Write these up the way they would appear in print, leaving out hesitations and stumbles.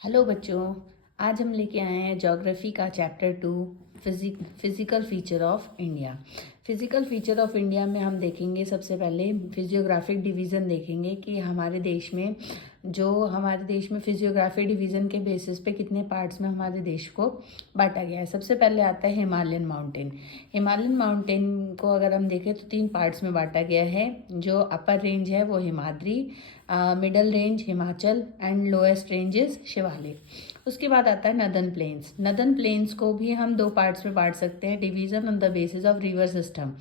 Hello बच्चों, आज हम लेके आए हैं ज्योग्राफी का chapter 2 physical feature of India. Physical feature of India में हम देखेंगे सबसे पहले फिजियोग्राफिक डिवीज़न देखेंगे कि हमारे देश में फिजियोग्राफिक डिवीज़न के बेसिस पे कितने पार्ट्स में हमारे देश को बांटा गया है। सबसे पहले आता है हिमालयन माउंटेन। हिमालयन माउंटेन को अगर हम देखें तो 3 पार्ट्स में बांटा गया है। जो अपर रेंज है वो Himadri, middle range Himachal and lowest range is Shivalik. उसके बाद आता है नदर्न प्लेन्स। नदर्न प्लेन्स को भी हम 2 पार्ट्स में बांट सकते हैं। Division on the basis of river system.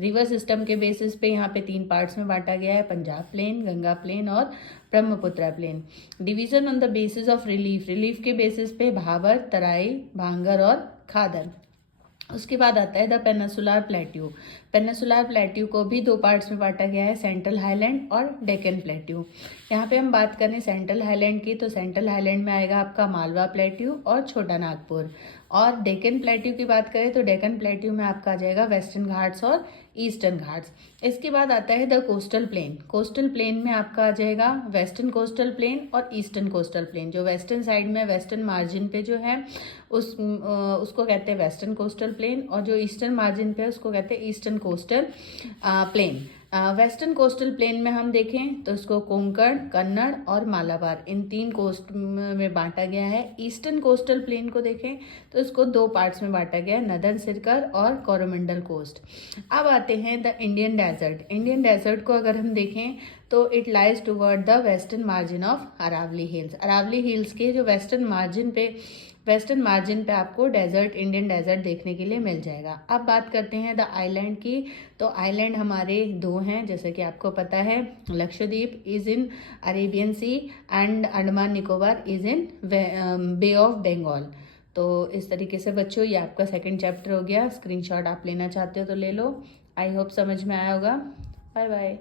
River system के बेसिस पे यहाँ पे 3 पार्ट्स में बांटा गया है, पंजाब प्लेन, गंगा प्लेन और Brahmaputra plain. Division on the basis of relief. Relief के बेसिस पे भाबर, तराई, भांगर और खादर। उसके बाद आता है the peninsular plateau. Peninsular plateau को भी 2 पार्ट्स में बांटा गया है, सेंट्रल हाईलैंड और डेक्कन प्लेट्यू। यहाँ पे हम बात करें सेंट्रल हाईलैंड की तो सेंट्रल हाईलैंड में आएगा आपका मालवा प्लेट्यू और छोटा नागपुर। और डेक्कन प्लेट्यू की बात करें तो डेक्कन प्लेट्यू में आपका आ जाएगा वेस्टर्न घाट्स और ईस्टर्न घाट्स। इसके बाद आता है the coastal plain. Coastal plain में आपका आ जाएगा वेस्टर्न कोस्टल प्लेन और ईस्टर्न कोस्टल प्लेन। जो वेस्टर्न साइड में वेस्टर्न मार्जिन पे जो है उसको कहते हैं वेस्टर्न कोस्टल प्लेन, और जो ईस्टर्न मार्जिन पे है उसको कहते हैं eastern coastal plain. Western coastal plain में हम देखें तो इसको कोंकण, कन्नड़ और मालाबार इन 3 कोस्ट में बांटा गया है। ईस्टर्न कोस्टल प्लेन को देखें तो इसको 2 पार्ट्स में बांटा गया है, नदर्न सिरकर और कोरोमंडल कोस्ट। अब आते हैं the Indian desert. Indian desert को अगर हम देखें तो it lies toward the western margin of Aravalli hills. Aravalli hills के जो वेस्टर्न मार्जिन पे आपको डेजर्ट, इंडियन डेजर्ट देखने के लिए मिल जाएगा। अब बात करते हैं द आइलैंड की। तो आइलैंड हमारे 2 हैं, जैसे कि आपको पता है। Lakshadweep is in Arabian sea and Andaman Nicobar is in bay of Bengal. तो इस तरीके से बच्चों ये आपका सेकंड चैप्टर हो गया। स्क्रीनशॉट आप लेना चाहते हो तो ले लो। आई होप समझ में आया होगा। Bye bye.